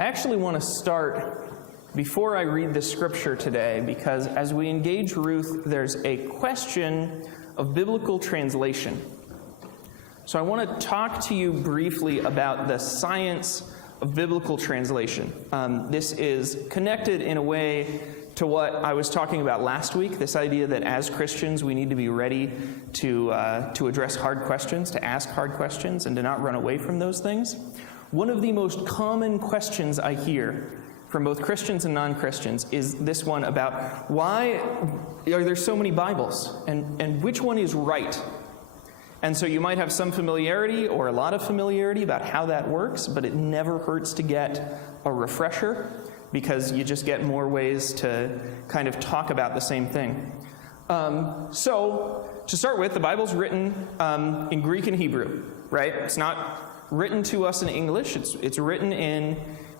I actually want to start before I read the scripture today, because as we engage Ruth, there's a question of biblical translation. So I want to talk to you briefly about the science of biblical translation. This is connected in a way to what I was talking about last week, this idea that as Christians we need to be ready to address hard questions, to ask hard questions, and to not run away from those things. One of the most common questions I hear from both Christians and non-Christians is this one about why are there so many Bibles, and which one is right? And so you might have some familiarity or a lot of familiarity about how that works, but it never hurts to get a refresher, because you just get more ways to kind of talk about the same thing. So to start with, the Bible's written in Greek and Hebrew, right? It's not written to us in English. It's written in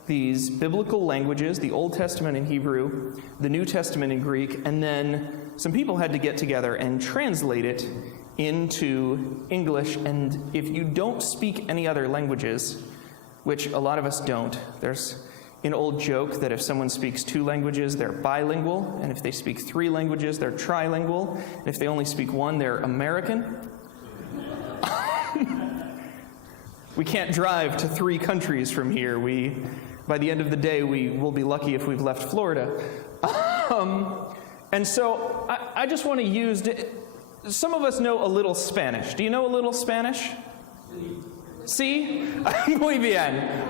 these biblical languages, the Old Testament in Hebrew, the New Testament in Greek, and then some people had to get together and translate it into English. And if you don't speak any other languages, which a lot of us don't, there's an old joke that if someone speaks 2 languages, they're bilingual, and if they speak 3 languages, they're trilingual, and if they only speak 1, they're American. We can't drive to 3 countries from here. By the end of the day, we will be lucky if we've left Florida. And so I just want to use, some of us know a little Spanish. Do you know a little Spanish? Sí? Muy bien.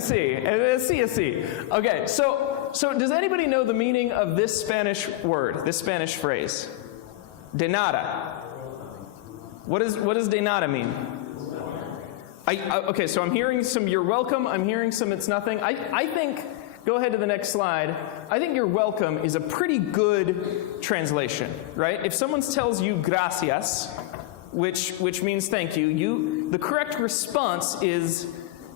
Sí. Okay, so does anybody know the meaning of this Spanish word, this Spanish phrase? De nada. What does de nada mean? Okay, so I'm hearing some you're welcome, I'm hearing some it's nothing. I think, go ahead to the next slide, I think you're welcome is a pretty good translation, right? If someone tells you gracias, which means thank you, the correct response is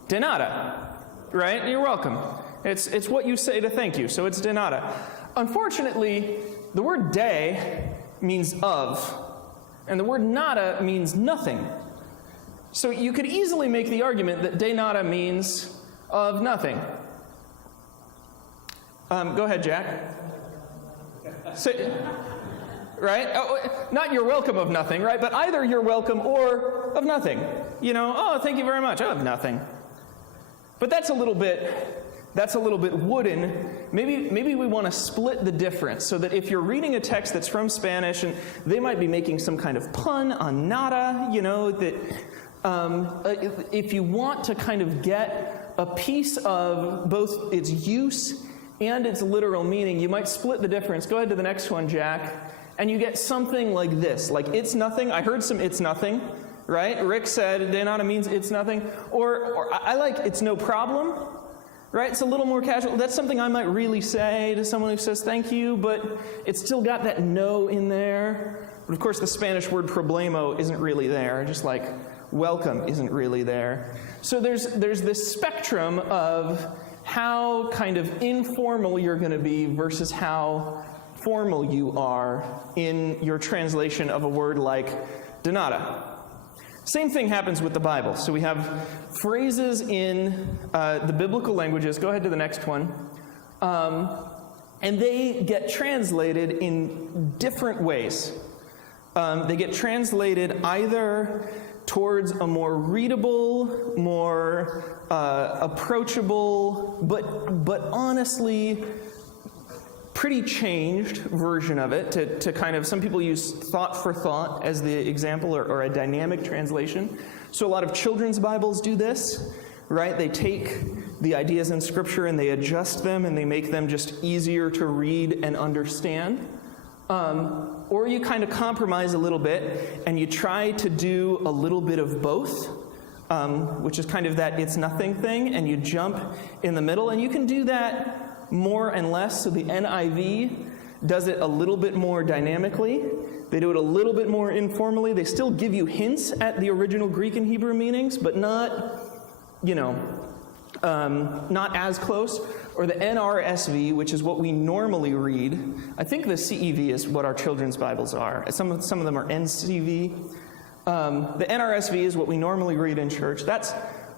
de nada, right? You're welcome. It's what you say to thank you, so it's de nada. Unfortunately, the word de means of, and the word nada means nothing. So you could easily make the argument that de nada means of nothing. Go ahead, Jack. Right? Oh, not you're welcome of nothing, right? But either you're welcome or of nothing. You know, oh, thank you very much, of nothing. But that's a little bit wooden. Maybe we want to split the difference so that if you're reading a text that's from Spanish and they might be making some kind of pun on nada, you know, that if you want to kind of get a piece of both its use and its literal meaning, you might split the difference. Go ahead to the next one, Jack. And you get something like this, like it's nothing. I heard some it's nothing, right? Rick said de nada means it's nothing. Or I like it's no problem, right? It's a little more casual. That's something I might really say to someone who says thank you, but it's still got that no in there. But of course the Spanish word problemo isn't really there, just like welcome isn't really there. So there's this spectrum of how kind of informal you're going to be versus how formal you are in your translation of a word like de nada. Same thing happens with the Bible. So we have phrases in the biblical languages. Go ahead to the next one. And they get translated in different ways. They get translated either towards a more readable, more approachable, but honestly pretty changed version of it to kind of, some people use thought for thought as the example, or a dynamic translation. So a lot of children's Bibles do this, right? They take the ideas in Scripture and they adjust them and they make them just easier to read and understand. Or you kind of compromise a little bit and you try to do a little bit of both, which is kind of that it's nothing thing, and you jump in the middle, and you can do that more and less. So the NIV does it a little bit more dynamically. They do it a little bit more informally. They still give you hints at the original Greek and Hebrew meanings, but not, not as close. Or the NRSV, which is what we normally read. I think the CEV is what our children's Bibles are. Some of them are NCV. The NRSV is what we normally read in church. That's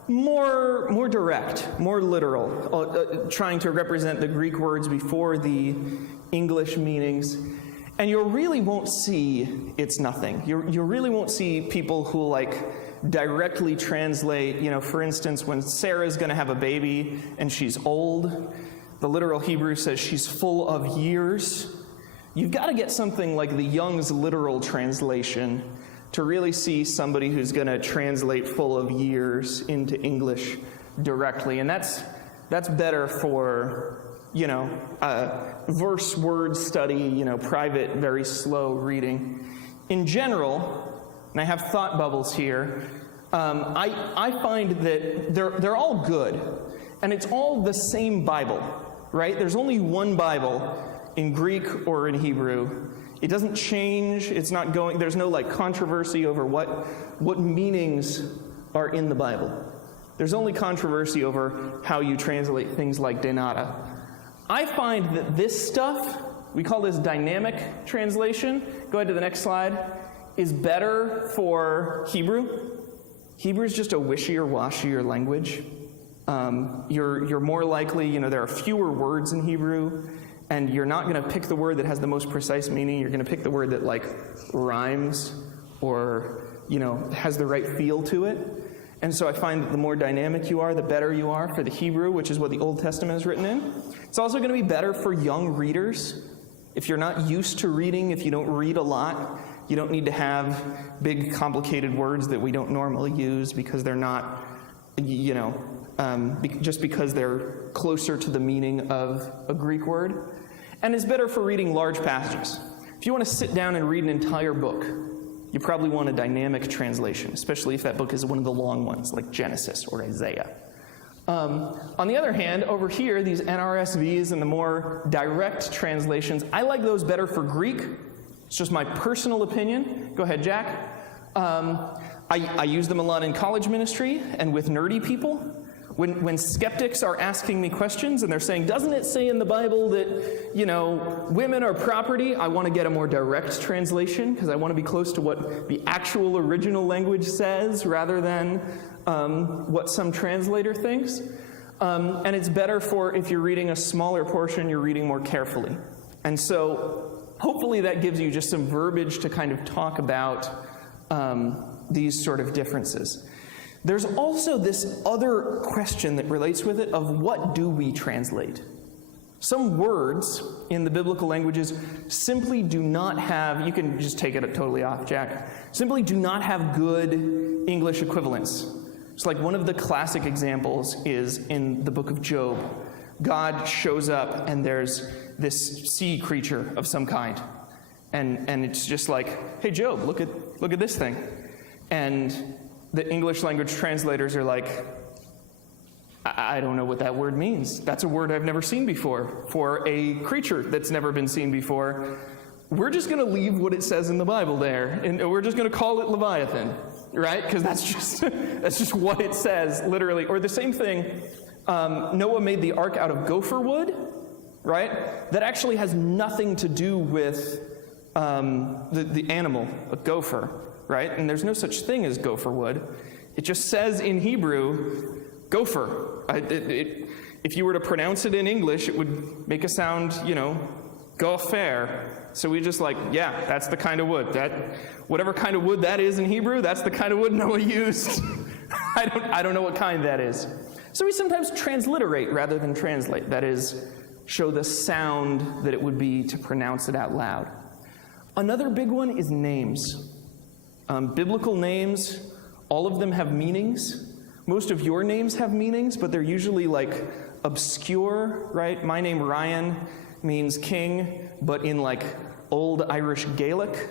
more direct, more literal, trying to represent the Greek words before the English meanings. And you really won't see it's nothing. You really won't see people who directly translate, for instance, when Sarah's going to have a baby and she's old, the literal Hebrew says she's full of years. You've got to get something like the Young's literal translation to really see somebody who's going to translate full of years into English directly. And that's better for, verse word study, private, very slow reading. In general, and I have thought bubbles here, I find that they're all good, and it's all the same Bible, right? There's only one Bible in Greek or in Hebrew. It doesn't change. It's not going, there's no controversy over what meanings are in the Bible. There's only controversy over how you translate things like denata. I find that this stuff, we call this dynamic translation, go ahead to the next slide, is better for Hebrew. Hebrew is just a wishier, washier language. You're more likely, there are fewer words in Hebrew, and you're not going to pick the word that has the most precise meaning. You're going to pick the word that rhymes or has the right feel to it. And so I find that the more dynamic you are, the better you are for the Hebrew, which is what the Old Testament is written in. It's also going to be better for young readers. If you're not used to reading, if you don't read a lot, you don't need to have big, complicated words that we don't normally use because they're not, just because they're closer to the meaning of a Greek word. And it's better for reading large passages. If you want to sit down and read an entire book, you probably want a dynamic translation, especially if that book is one of the long ones, like Genesis or Isaiah. On the other hand, over here, these NRSVs and the more direct translations, I like those better for Greek. It's just my personal opinion. Go ahead, Jack. I use them a lot in college ministry and with nerdy people. When skeptics are asking me questions and they're saying, doesn't it say in the Bible that, women are property? I want to get a more direct translation because I want to be close to what the actual original language says rather than what some translator thinks. And it's better for if you're reading a smaller portion, you're reading more carefully. And so hopefully that gives you just some verbiage to kind of talk about these sort of differences. There's also this other question that relates with it of what do we translate? Some words in the biblical languages simply do not have, you can just take it totally off, Jack, simply do not have good English equivalents. It's like one of the classic examples is in the book of Job. God shows up and there's this sea creature of some kind. And it's just like, hey Job, look at this thing. And the English language translators are like, I don't know what that word means. That's a word I've never seen before for a creature that's never been seen before. We're just going to leave what it says in the Bible there, and we're just going to call it Leviathan, right? Because that's just what it says, literally. Or the same thing, Noah made the ark out of gopher wood, right? That actually has nothing to do with the animal, a gopher. Right? And there's no such thing as gopher wood. It just says in Hebrew, gopher. If you were to pronounce it in English, it would make a sound, gopher. So we just yeah, that's the kind of wood. Whatever kind of wood that is in Hebrew, that's the kind of wood Noah used. I don't know what kind that is. So we sometimes transliterate rather than translate. That is, show the sound that it would be to pronounce it out loud. Another big one is names. Biblical names, all of them have meanings. Most of your names have meanings, but they're usually obscure, right? My name Ryan means king, but in old Irish Gaelic.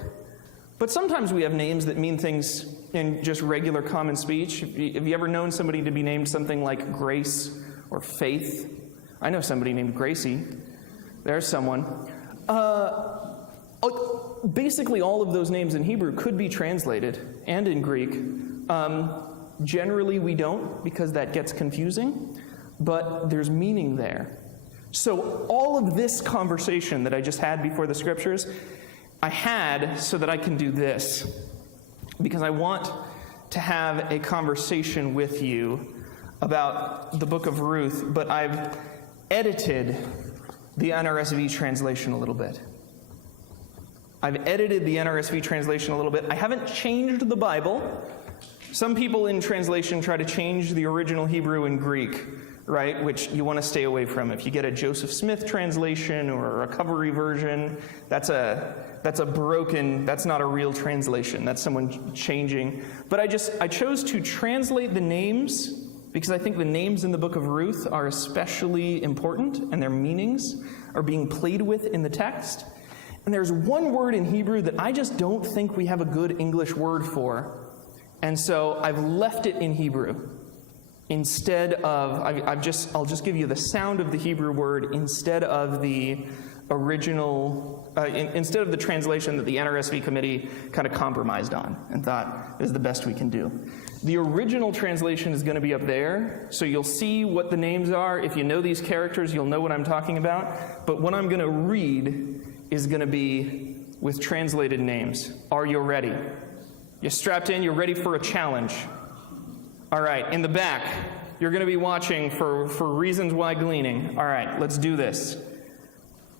But sometimes we have names that mean things in just regular common speech. Have you ever known somebody to be named something like Grace or Faith? I know somebody named Gracie. There's someone. Basically, all of those names in Hebrew could be translated, and in Greek. Generally, we don't, because that gets confusing, but there's meaning there. So all of this conversation that I just had before the scriptures, I had so that I can do this, because I want to have a conversation with you about the book of Ruth, but I've edited the NRSV translation a little bit. I've edited the NRSV translation a little bit. I haven't changed the Bible. Some people in translation try to change the original Hebrew and Greek, right, which you want to stay away from. If you get a Joseph Smith translation or a recovery version, that's not a real translation. That's someone changing. But I chose to translate the names because I think the names in the book of Ruth are especially important and their meanings are being played with in the text. And there's one word in Hebrew that I just don't think we have a good English word for. And so I've left it in Hebrew. Instead of, I'll just give you the sound of the Hebrew word instead of the original, instead of the translation that the NRSV committee kind of compromised on and thought is the best we can do. The original translation is going to be up there, so you'll see what the names are. If you know these characters, you'll know what I'm talking about. But what I'm going to read is going to be with translated names. Are you ready? You strapped in? You're ready for a challenge? All right, in the back, you're going to be watching for reasons why gleaning. All right, let's do this.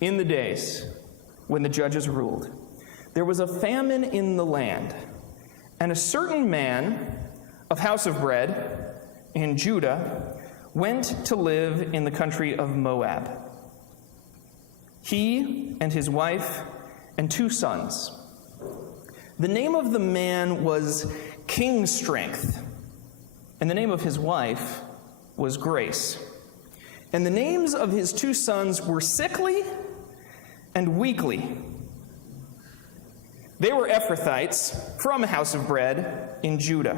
In the days when the judges ruled, there was a famine in the land, and a certain man of house of bread in Judah went to live in the country of Moab. He and his wife and 2 sons. The name of the man was King Strength, and the name of his wife was Grace. And the names of his 2 sons were Sickly and Weakly. They were Ephrathites from a house of bread in Judah.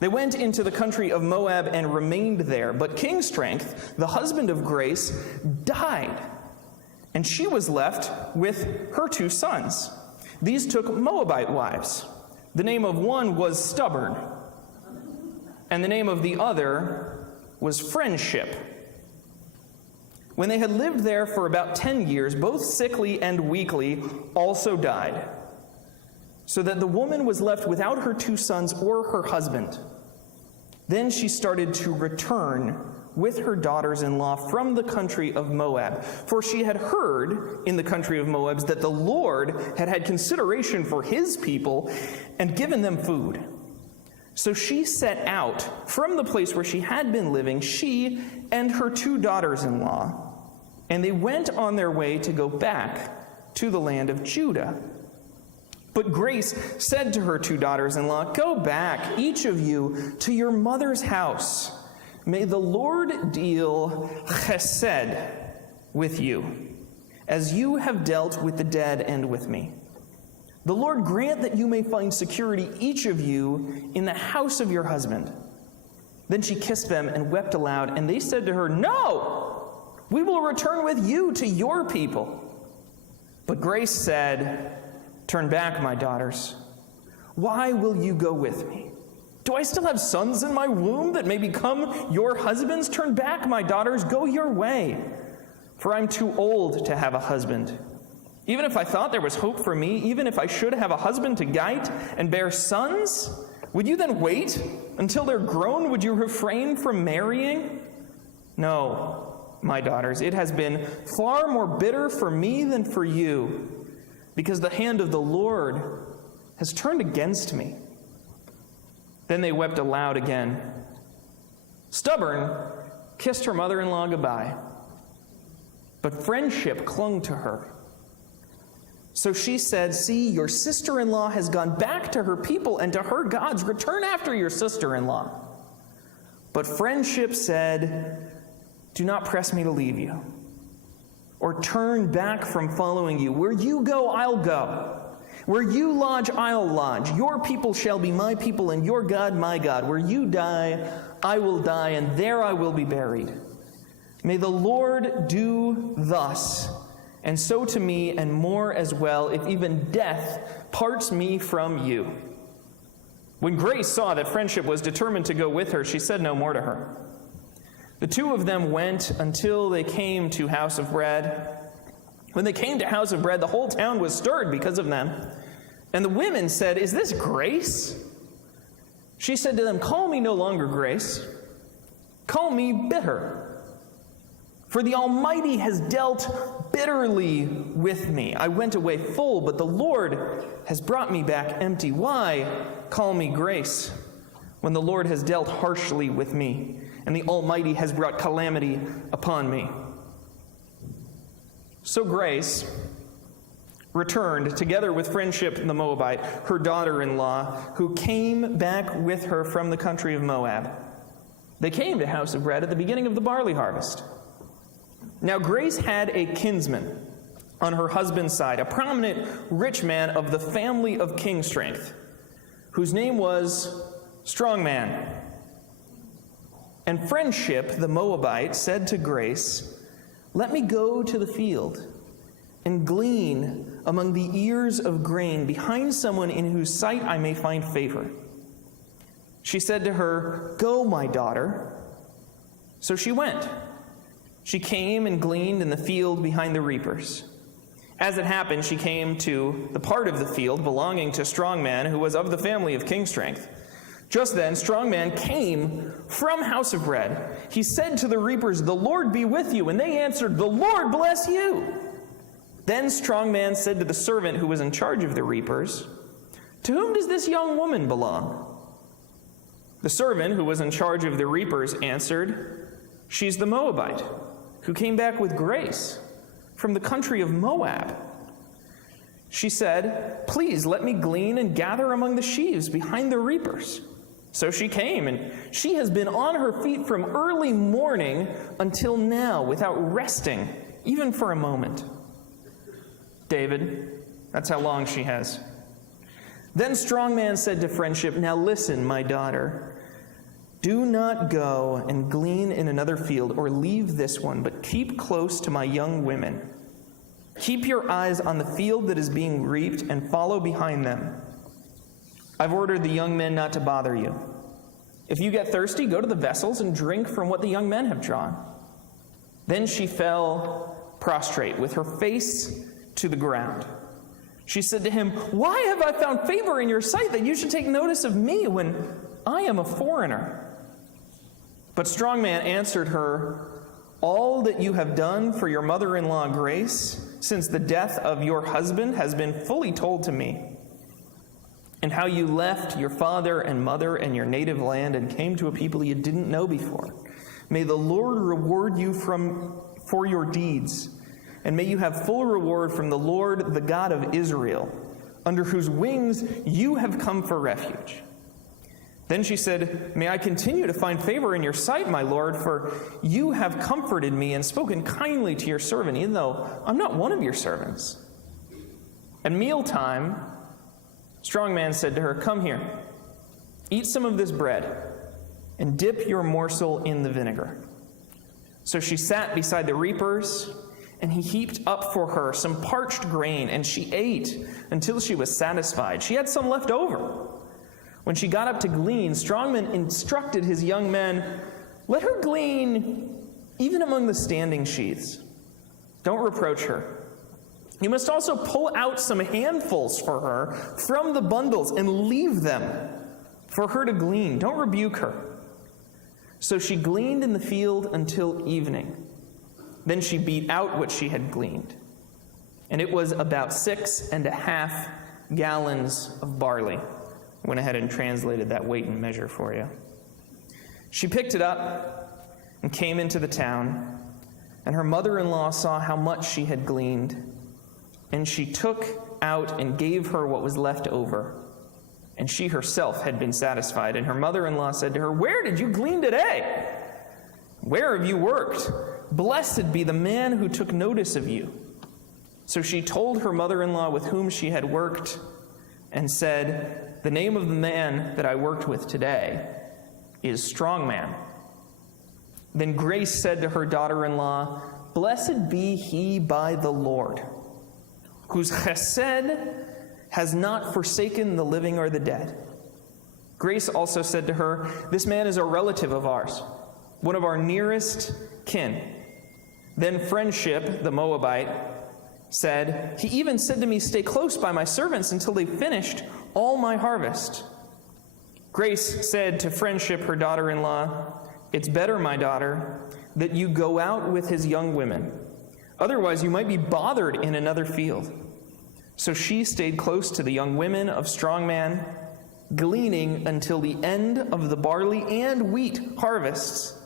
They went into the country of Moab and remained there. But King Strength, the husband of Grace, died, and she was left with her 2 sons. These took Moabite wives. The name of one was Stubborn, and the name of the other was Friendship. When they had lived there for about 10 years, both Sickly and Weakly also died, so that the woman was left without her 2 sons or her husband. Then she started to return with her daughters-in-law from the country of Moab, for she had heard in the country of Moab that the Lord had had consideration for his people and given them food. So she set out from the place where she had been living, she and her 2 daughters-in-law, and they went on their way to go back to the land of Judah. But Grace said to her 2 daughters-in-law, "Go back, each of you, to your mother's house. May the Lord deal HESED with you, as you have dealt with the dead and with me. The Lord grant that you may find security, each of you, in the house of your husband." Then she kissed them and wept aloud, and they said to her, "No, we will return with you to your people." But Grace said, "Turn back, my daughters. Why will you go with me? Do I still have sons in my womb that may become your husbands? Turn back, my daughters, go your way, for I'm too old to have a husband. Even if I thought there was hope for me, even if I should have a husband to guide and bear sons, would you then wait until they're grown? Would you refrain from marrying? No, my daughters, it has been far more bitter for me than for you, because the hand of the Lord has turned against me." Then they wept aloud again. Stubborn kissed her mother-in-law goodbye, but Friendship clung to her. So she said, "See, your sister-in-law has gone back to her people and to her gods. Return after your sister-in-law." But Friendship said, "Do not press me to leave you, or turn back from following you. Where you go, I'll go. Where you lodge, I'll lodge. Your people shall be my people, and your God my God. Where you die, I will die, and there I will be buried. May the Lord do thus, and so to me, and more as well, if even death parts me from you." When Grace saw that Friendship was determined to go with her, she said no more to her. The 2 of them went until they came to House of Bread. When they came to House of Bread, the whole town was stirred because of them. And the women said, "Is this Grace?" She said to them, "Call me no longer Grace, Call me bitter, for the Almighty has dealt bitterly with me. I went away full, but the Lord has brought me back empty. Why call me grace, when the Lord has dealt harshly with me, and the Almighty has brought calamity upon me? So Grace returned, together with Friendship the Moabite, her daughter-in-law, who came back with her from the country of Moab. They came to House of Bread at the beginning of the barley harvest. Now Grace had a kinsman on her husband's side, a prominent rich man of the family of King Strength, whose name was Strongman. And Friendship the Moabite said to Grace, "Let me go to the field and glean among the ears of grain behind someone in whose sight I may find favor." She said to her, "Go, my daughter." So she went. She came and gleaned in the field behind the reapers. As it happened, she came to the part of the field belonging to Strongman, who was of the family of King Strength. Just then, Strongman came from House of Bread. He said to the reapers, "The Lord be with you." And they answered, "The Lord bless you." Then Strongman said to the servant who was in charge of the reapers, "To whom does this young woman belong?" The servant who was in charge of the reapers answered, "She's the Moabite, who came back with Grace from the country of Moab." She said, "Please let me glean and gather among the sheaves behind the reapers." So she came, and she has been on her feet from early morning until now, without resting, even for a moment. David, that's how long she has. Then Strongman said to Friendship, "Now listen, my daughter. Do not go and glean in another field or leave this one, but keep close to my young women. Keep your eyes on the field that is being reaped and follow behind them. I've ordered the young men not to bother you. If you get thirsty, go to the vessels and drink from what the young men have drawn." Then she fell prostrate with her face to the ground. She said to him, "Why have I found favor in your sight that you should take notice of me when I am a foreigner?" But Strongman answered her, "All that you have done for your mother-in-law Grace since the death of your husband has been fully told to me, and how you left your father and mother and your native land and came to a people you didn't know before. May the Lord reward you for your deeds, and may you have full reward from the Lord, the God of Israel, under whose wings you have come for refuge." Then she said, "May I continue to find favor in your sight, my Lord, for you have comforted me and spoken kindly to your servant, even though I'm not one of your servants." At mealtime, Strongman said to her, "Come here, eat some of this bread, and dip your morsel in the vinegar." So she sat beside the reapers, and he heaped up for her some parched grain, and she ate until she was satisfied. She had some left over. When she got up to glean, Strongman instructed his young men, "Let her glean even among the standing sheaves. Don't reproach her. You must also pull out some handfuls for her from the bundles and leave them for her to glean. Don't rebuke her." So she gleaned in the field until evening. Then she beat out what she had gleaned, and it was about 6.5 gallons of barley. I went ahead and translated that weight and measure for you. She picked it up and came into the town, and her mother-in-law saw how much she had gleaned, and she took out and gave her what was left over, and she herself had been satisfied. And her mother-in-law said to her, "Where did you glean today? Where have you worked? Blessed be the man who took notice of you." So she told her mother-in-law with whom she had worked and said, "The name of the man that I worked with today is Strongman." Then Grace said to her daughter-in-law, "Blessed be he by the Lord, whose HESED has not forsaken the living or the dead." Grace also said to her, "This man is a relative of ours, one of our nearest kin." Then Friendship, the Moabite, said, "He even said to me, 'Stay close by my servants until they've finished all my harvest.'" Grace said to Friendship, her daughter-in-law, It's better, my daughter, that you go out with his young women. Otherwise, you might be bothered in another field." So she stayed close to the young women of strong man, gleaning until the end of the barley and wheat harvests.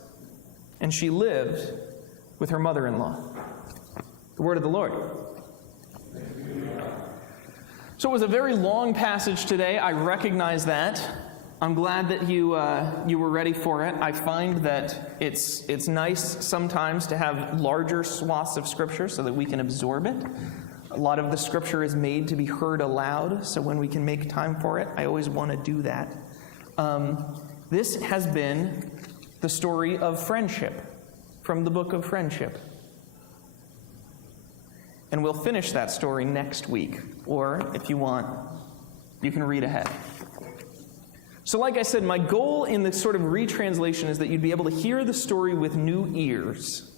And she lived with her mother-in-law. The word of the Lord. So it was a very long passage today. I recognize that. I'm glad that you were ready for it. I find that it's nice sometimes to have larger swaths of Scripture so that we can absorb it. A lot of the Scripture is made to be heard aloud, so when we can make time for it, I always want to do that. This has been the story of friendship from the book of Friendship. And we'll finish that story next week, or if you want, you can read ahead. So like I said, my goal in this sort of retranslation is that you'd be able to hear the story with new ears.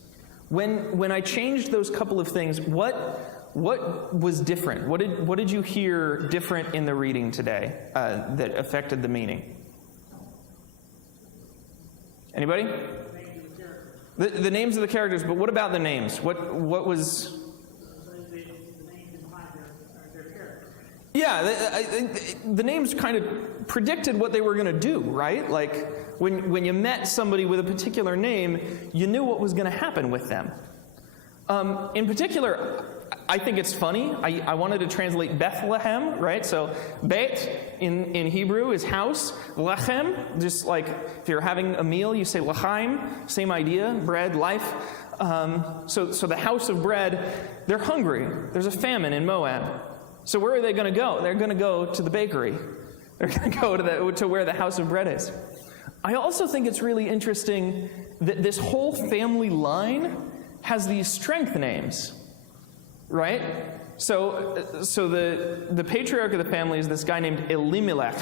When I changed those couple of things, what was different? What did you hear different in the reading today that affected the meaning? Anybody? The names of the characters, but what about the names? What was... Yeah, the names kind of predicted what they were going to do, right? Like, when you met somebody with a particular name, you knew what was going to happen with them. In particular, I think it's funny. I wanted to translate Bethlehem, right? So, Bet in Hebrew is house. Lechem, just like if you're having a meal, you say Lechaim, same idea, bread, life. So the house of bread, they're hungry. There's a famine in Moab. So where are they going to go? They're going to go to the bakery. They're going to go to where the house of bread is. I also think it's really interesting that this whole family line has these strength names, right? So the patriarch of the family is this guy named Elimelech,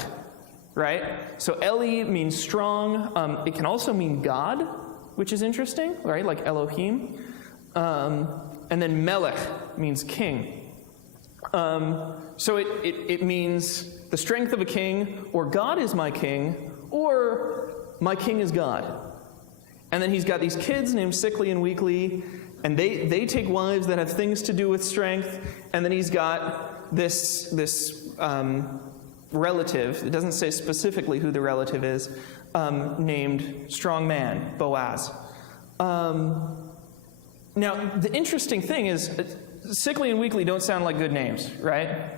right? So Eli means strong. It can also mean God, which is interesting, right? Like Elohim. And then Melech means king. So it means the strength of a king, or God is my king, or my king is God. And then he's got these kids named Sickly and Weakly, and they take wives that have things to do with strength. And then he's got this relative, it doesn't say specifically who the relative is, named Strong Man, Boaz. Now, the interesting thing is, Sickly and Weakly don't sound like good names, right?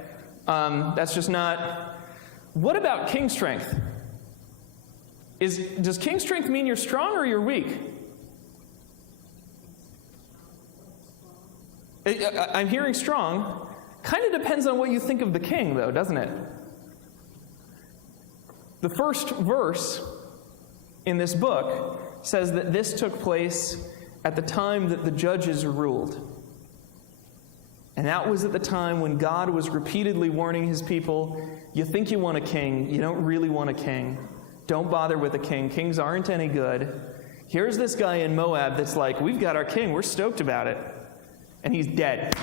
That's just not... What about king strength? Does king strength mean you're strong or you're weak? I'm hearing strong. Kind of depends on what you think of the king, though, doesn't it? The first verse in this book says that this took place at the time that the judges ruled. And that was at the time when God was repeatedly warning his people, you think you want a king, you don't really want a king. Don't bother with a king. Kings aren't any good. Here's this guy in Moab that's like, we've got our king, we're stoked about it. And he's dead.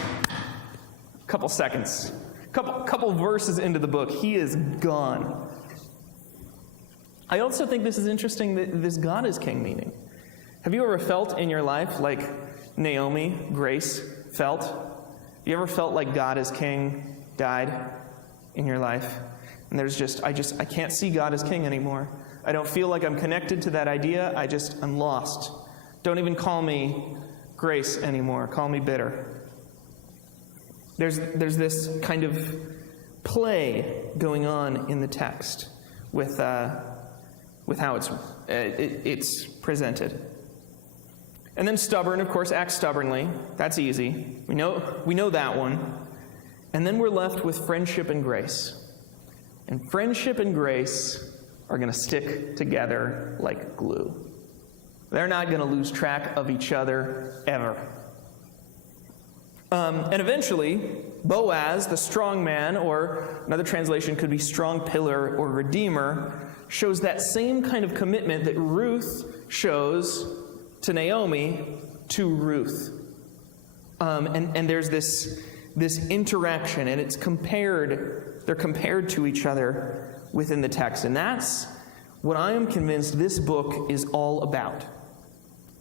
Couple seconds. Couple verses into the book, he is gone. I also think this is interesting, that this God is king meaning. Have you ever felt in your life like Naomi, Grace, felt? You ever felt like God as king died in your life? And there's I can't see God as king anymore. I don't feel like I'm connected to that idea. I'm lost. Don't even call me Grace anymore. Call me bitter. There's this kind of play going on in the text with how it's presented. And then stubborn, of course, act stubbornly. That's easy. We know that one. And then we're left with friendship and grace. And friendship and grace are going to stick together like glue. They're not going to lose track of each other ever. And eventually, Boaz, the strong man, or another translation could be strong pillar or redeemer, shows that same kind of commitment that Ruth shows to Naomi to Ruth. And there's this interaction, and they're compared to each other within the text. And that's what I am convinced this book is all about.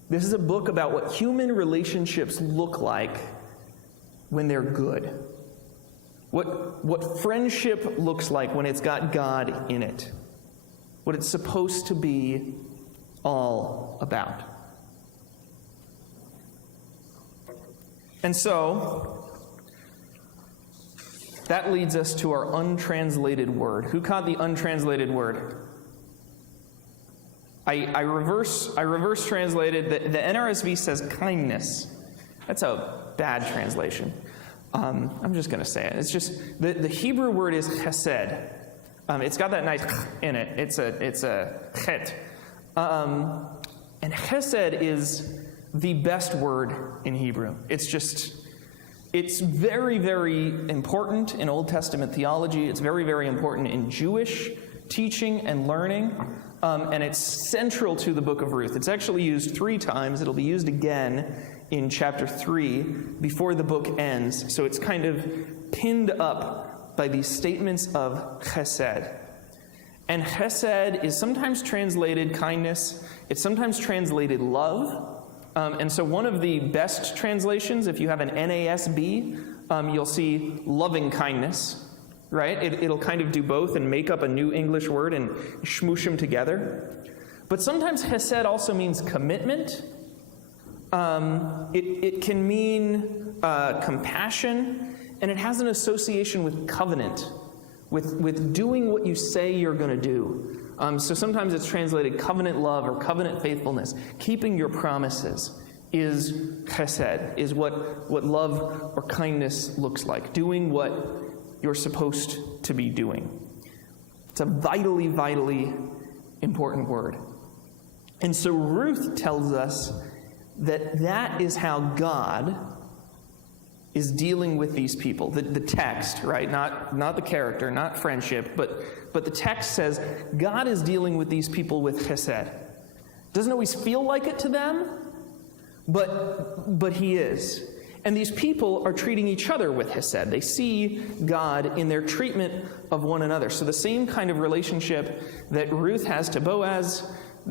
This is a book about what human relationships look like when they're good. What friendship looks like when it's got God in it. What it's supposed to be all about. And so, that leads us to our untranslated word. Who caught the untranslated word? I reverse translated. The NRSV says kindness. That's a bad translation. I'm just going to say it. It's just the Hebrew word is HESED. It's got that nice in it. It's a chet. And HESED is the best word in Hebrew. It's very, very important in Old Testament theology. It's very, very important in Jewish teaching and learning. And it's central to the book of Ruth. It's actually used 3 times. It'll be used again in chapter 3 before the book ends. So it's kind of pinned up by these statements of chesed. And chesed is sometimes translated kindness. It's sometimes translated love. And so one of the best translations, if you have an NASB, you'll see loving kindness. Right? It'll kind of do both and make up a new English word and smoosh them together. But sometimes hesed also means commitment. It can mean compassion, and it has an association with covenant, with doing what you say you're going to do. So sometimes it's translated covenant love or covenant faithfulness. Keeping your promises is hesed, is what love or kindness looks like. Doing what you're supposed to be doing. It's a vitally, vitally important word. And so Ruth tells us that is how God is dealing with these people. The text, right? Not the character, not friendship, but the text says God is dealing with these people with chesed. Doesn't always feel like it to them, but he is. And these people are treating each other with hesed. They see God in their treatment of one another. So the same kind of relationship that Ruth has to Boaz,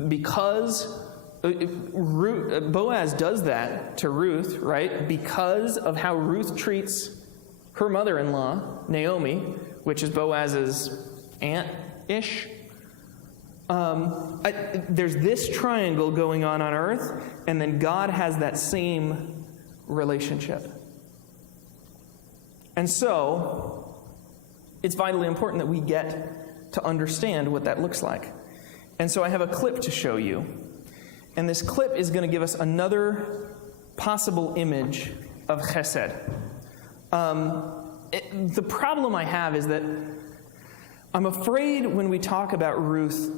because Boaz does that to Ruth, right? Because of how Ruth treats her mother-in-law, Naomi, which is Boaz's aunt-ish. There's this triangle going on earth, and then God has that same relationship. And so, it's vitally important that we get to understand what that looks like. And so I have a clip to show you. And this clip is going to give us another possible image of chesed. The problem I have is that I'm afraid when we talk about Ruth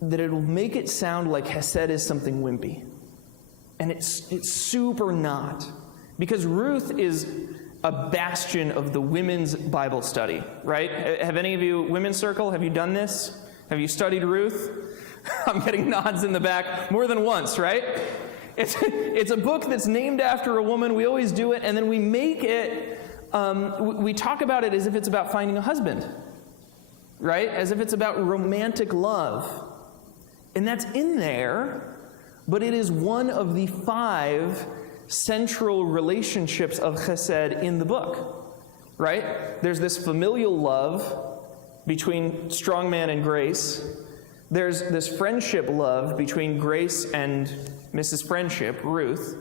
that it'll make it sound like hesed is something wimpy. And it's super not. Because Ruth is a bastion of the women's Bible study, right? Have any of you, Women's Circle, have you done this? Have you studied Ruth? I'm getting nods in the back more than once, right? It's a book that's named after a woman. We always do it, and then we make it, we talk about it as if it's about finding a husband, right? As if it's about romantic love. And that's in there, but it is one of the 5 central relationships of chesed in the book, right? There's this familial love between strong man and Grace. There's this friendship love between Grace and Mrs. Friendship, Ruth.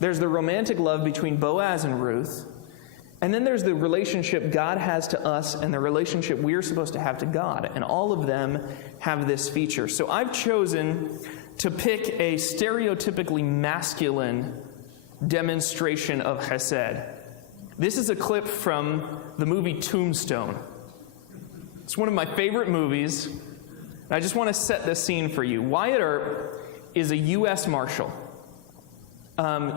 There's the romantic love between Boaz and Ruth. And then there's the relationship God has to us and the relationship we're supposed to have to God. And all of them have this feature. So I've chosen to pick a stereotypically masculine demonstration of chesed. This is a clip from the movie Tombstone. It's one of my favorite movies. I just want to set the scene for you. Wyatt Earp is a U.S. Marshal.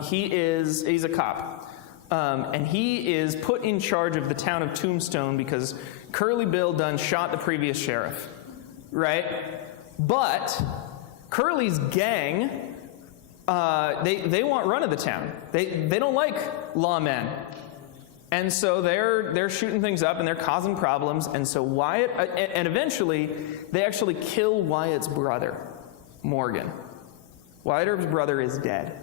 He's a cop. And he is put in charge of the town of Tombstone because Curly Bill Dunn shot the previous sheriff. Right? But Curly's gang, they want run of the town. They don't like lawmen. And so they're shooting things up and they're causing problems. And so Wyatt, and eventually they actually kill Wyatt's brother, Morgan. Wyatt Earp's brother is dead.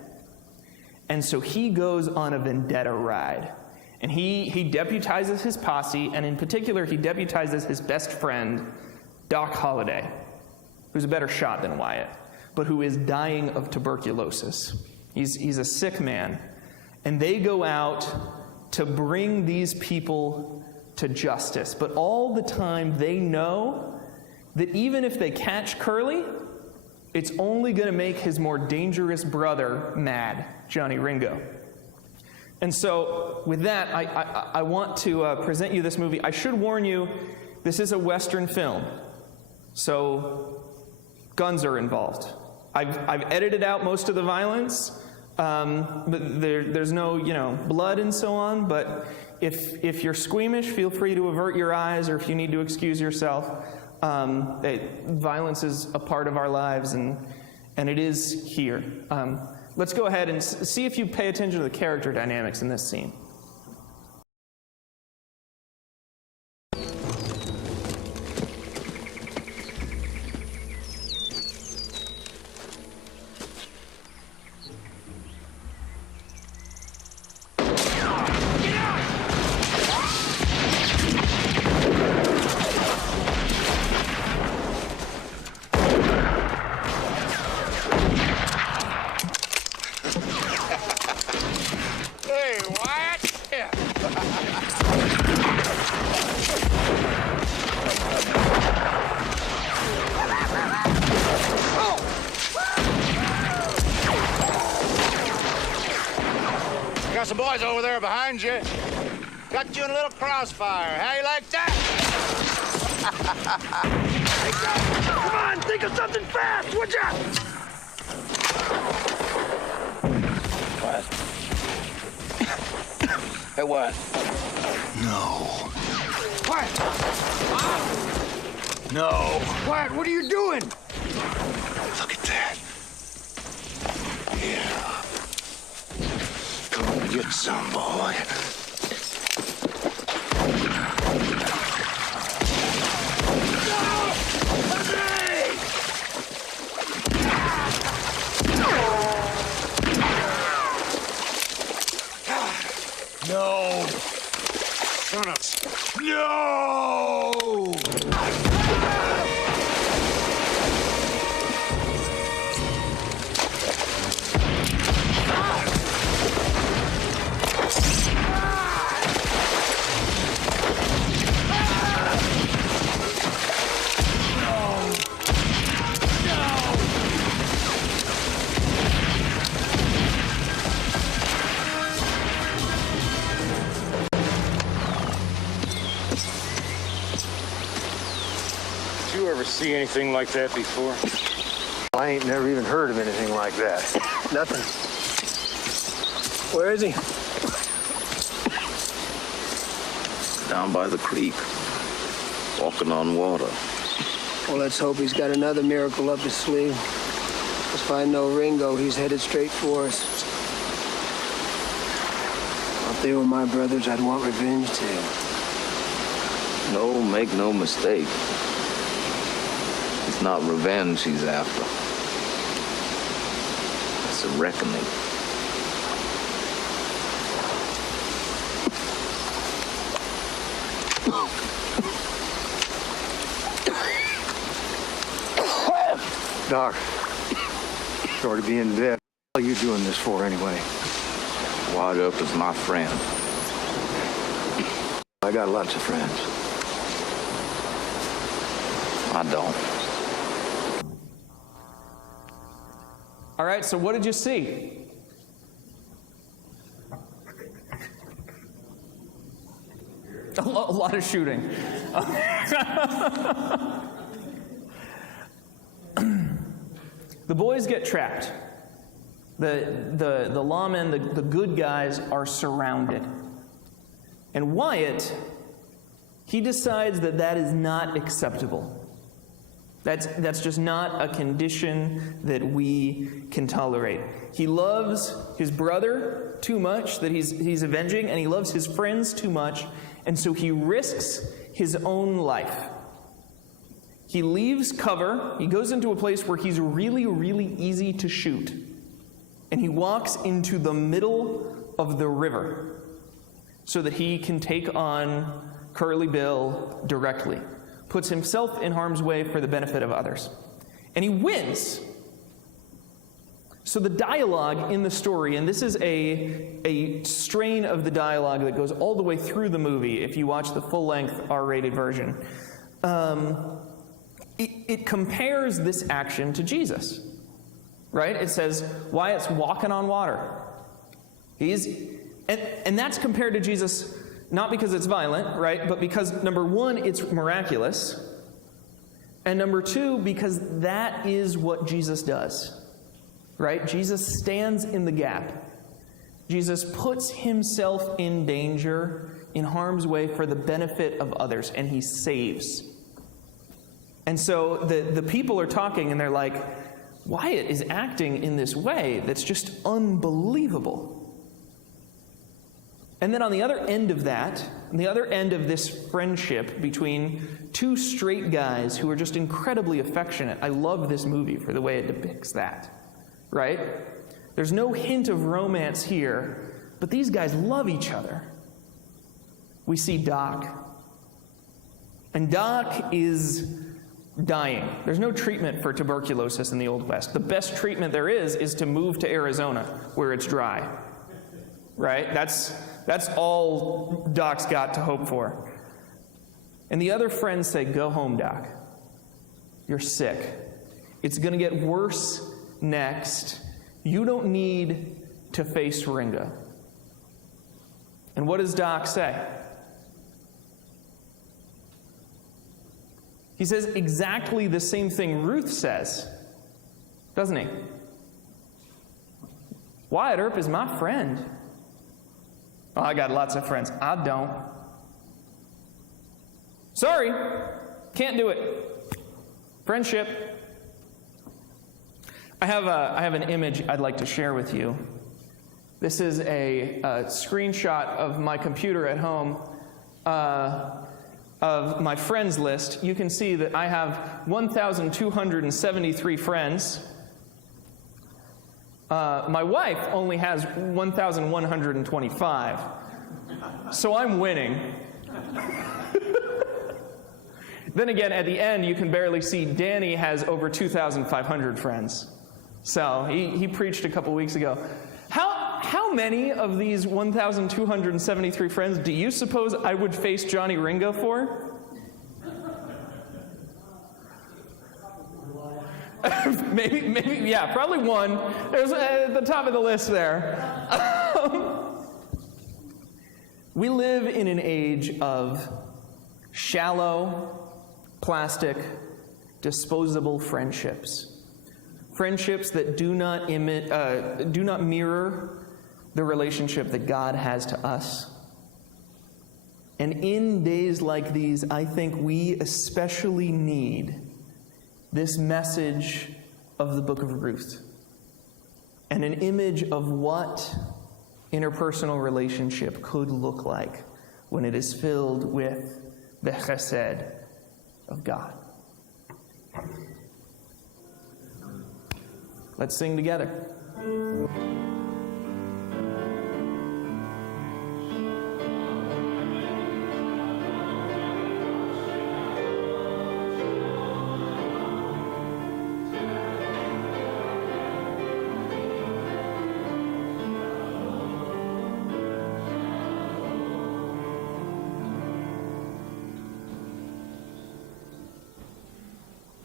And so he goes on a vendetta ride. And he deputizes his posse, and in particular, he deputizes his best friend, Doc Holliday, who's a better shot than Wyatt, but who is dying of tuberculosis. He's a sick man. And they go out to bring these people to justice. But all the time, they know that even if they catch Curly, it's only going to make his more dangerous brother mad, Johnny Ringo. And so, with that, I want to present you this movie. I should warn you, this is a Western film, so guns are involved. I've edited out most of the violence, but there's no, blood and so on. But if you're squeamish, feel free to avert your eyes, or if you need to excuse yourself. Violence is a part of our lives, and it is here. Let's go ahead and see if you pay attention to the character dynamics in this scene. Got some boys over there behind you. Got you in a little crossfire. How you like that? Hey, come on, think of something fast, would ya? What? Hey, what? No. What? No. What are you doing? Look at that. Yeah. Come get some, boy. No. Son of... No! See anything like that before? I ain't never even heard of anything like that. Nothing. Where is he? Down by the creek, walking on water. Well, let's hope he's got another miracle up his sleeve. If I know Ringo, he's headed straight for us. If they were my brothers, I'd want revenge too. No, make no mistake. It's not revenge he's after. It's a reckoning. Doc, sorry to be in bed. What are you doing this for anyway? Wyatt Earp is my friend. I got lots of friends. I don't. All right, so what did you see? A lot of shooting. The boys get trapped. The lawmen, the good guys, are surrounded. And Wyatt, he decides that is not acceptable. That's just not a condition that we can tolerate. He loves his brother too much that he's avenging, and he loves his friends too much, and so he risks his own life. He leaves cover. He goes into a place where he's really, really easy to shoot, and he walks into the middle of the river so that he can take on Curly Bill directly. Puts himself in harm's way for the benefit of others. And he wins. So the dialogue in the story, and this is a strain of the dialogue that goes all the way through the movie if you watch the full-length R-rated version, it compares this action to Jesus. Right? It says, Wyatt's walking on water. And that's compared to Jesus, not because it's violent, right? But because, number one, it's miraculous. And number two, because that is what Jesus does. Right? Jesus stands in the gap. Jesus puts himself in danger, in harm's way for the benefit of others, and he saves. And so the people are talking, and they're like, Wyatt is acting in this way that's just unbelievable. And then on the other end of that, on the other end of this friendship between two straight guys who are just incredibly affectionate, I love this movie for the way it depicts that, right? There's no hint of romance here, but these guys love each other. We see Doc. And Doc is dying. There's no treatment for tuberculosis in the Old West. The best treatment there is to move to Arizona, where it's dry. Right? That's all Doc's got to hope for. And the other friends say, Go home, Doc. You're sick. It's going to get worse next. You don't need to face Ringo. And what does Doc say? He says exactly the same thing Ruth says, doesn't he? Wyatt Earp is my friend. Oh, I got lots of friends. I don't. Sorry, can't do it. Friendship. I have an image I'd like to share with you. This is a screenshot of my computer at home of my friends list. You can see that I have 1,273 friends. My wife only has 1,125. So I'm winning. Then again, at the end, you can barely see Danny has over 2,500 friends. So he preached a couple weeks ago. How many of these 1,273 friends do you suppose I would face Johnny Ringo for? maybe, yeah, probably one. There's at the top of the list there. We live in an age of shallow, plastic, disposable friendships. Friendships that do not mirror the relationship that God has to us. And in days like these, I think we especially need this message of the book of Ruth and an image of what interpersonal relationship could look like when it is filled with the HESED of God. Let's sing together.